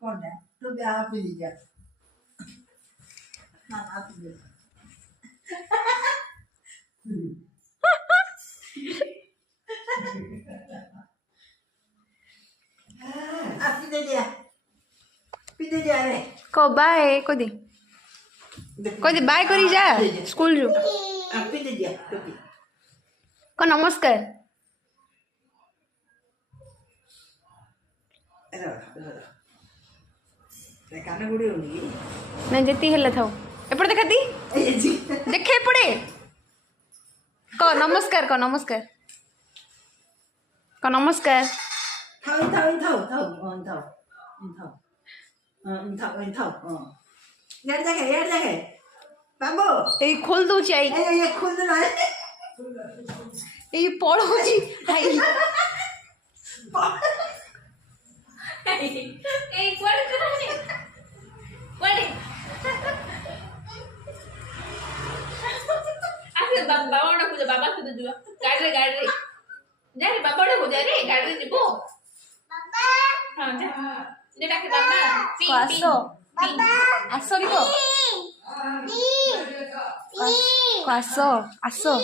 कोणा तू बी आपी दिया हां आपी दे आपी दे दिया पी दे दिया रे को बाय को दे बाय करी जा स्कूल जो आपी दे दिया टोपी को नमस्कार कान गुड़ी होनी ना जेती हेला थाओ एपड़े देखती देखे एपड़े को नमस्कार को नमस्कार थाओ थाओ थाओ थाओ थाओ थाओ थाओ यार देखे बाबू ए खोल दो चाई ये खोल दे ना ए पड़ो जी हाय ए कोड करे कोड आसे बाबा ना पूजा बाबा से जुआ गाड़ी जा रे बाबा ना पूजा रे गाड़ी जीबो बाबा हां जा जे डाके बाबा को आसो आसो री को आसो